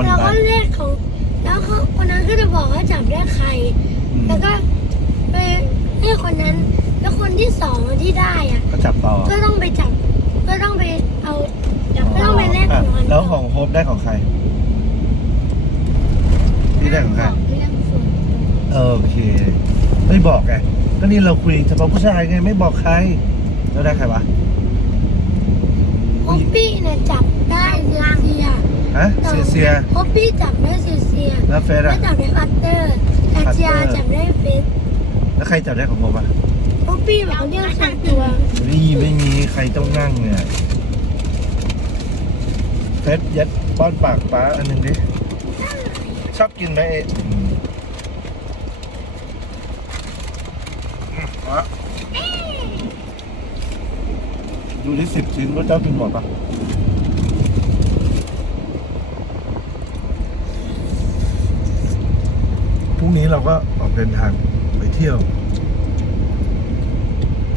นแล้วไป ก็เลขของแล้วก็คนนั้นก็จะบอกว่าจับได้ใครแล้วก็ไปให้คนนั้น แล้วคนที่สองที่ได้อะ ก็จับต่อก็ต้องไปจับ ก็ต้องไปเอาจับก็ต้องไปแลกของมันแล้วของโฮปได้ของใครที่ได้ของใครโอเค ไม่บอกไงก็นี่เราคุยเฉพาะผู้ชายไงไม่บอกใคร แล้วได้ใครวะ เซียเซียฮอปปี้จับได้เซียเซียแล้วเฟสแล้วอะ จับได้พัตเตอร์แต่เซียจับได้เฟสแล้วใครจับได้ของโฮปอะฮอปปี้บอกเรื่องส่วนตัวนี่ไม่มีใครต้องนั่งเนี่ยเฟสยัดป้อนปากป้าอันหนึ่งดิ ชอบกินไหมเอ๊ะอืมอืมเอาละดูที่สิบชิ้นว่าเจ้ากินหมดปะ พรุ่งนี้เราก็ออกเดินทางไปเที่ยว